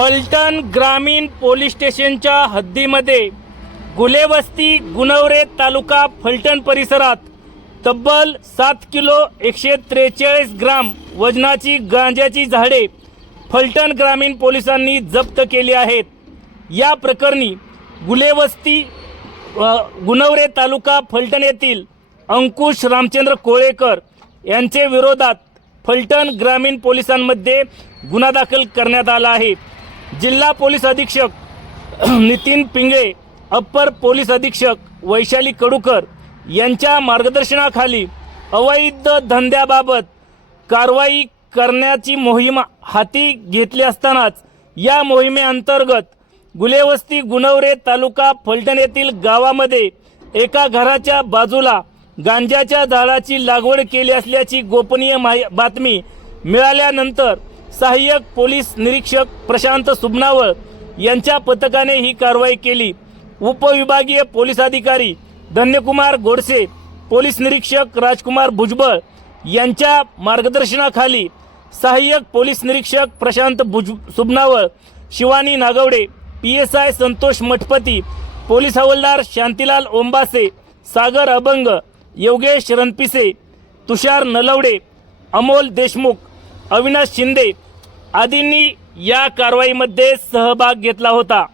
फलटण ग्रामीण पोलीस स्टेशनच्या हद्दीमध्ये गुलेवस्ती गुणवरे तालुका फलटण परिसरात तब्बल 7 किलो 143 ग्राम वजनाची गांजाची झाडे फलटण ग्रामीण पोलिसांनी जप्त केली आहेत। या प्रकरणी गुलेवस्ती गुणवरे तालुका फलटण येथील अंकुश रामचंद्र कोळेकर यांचे विरोधात फलटण ग्रामीण पोलिसांमध्ये गुन्हा दाखल करण्यात आला आहे। जिल्हा पोलीस अधीक्षक नितीन पिंगळे, अप्पर पोलीस अधीक्षक वैशाली कडूकर यांच्या मार्गदर्शनाखाली अवैध धंद्याबाबत कारवाई करण्याची मोहीम हाती घेतली असतानाच या मोहिमेअंतर्गत गुलेवस्ती गुणवरे तालुका फलटण येथील गावामध्ये एका घराच्या बाजूला गांजाच्या झाडाची लागवड केली असल्याची गोपनीय बातमी मिळाल्यानंतर सहाय्यक पोलीस निरीक्षक प्रशांत सुबनावळ यांच्या पथकाने ही कारवाई केली। उपविभागीय पोलीस अधिकारी धन्यकुमार गोडसे, पोलीस निरीक्षक राजकुमार भुजबळ यांच्या मार्गदर्शनाखाली सहाय्यक पोलीस निरीक्षक प्रशांत सुबनावळ, शिवानी नागवडे, PSI संतोष मठपती, पोलीस हवालदार शांतीलाल ओंबासे, सागर अभंग, योगेश रणपिसे, तुषार नलवडे, अमोल देशमुख, अविनाश शिंदे आदींनी या कारवाईमध्ये सहभाग घेतला होता।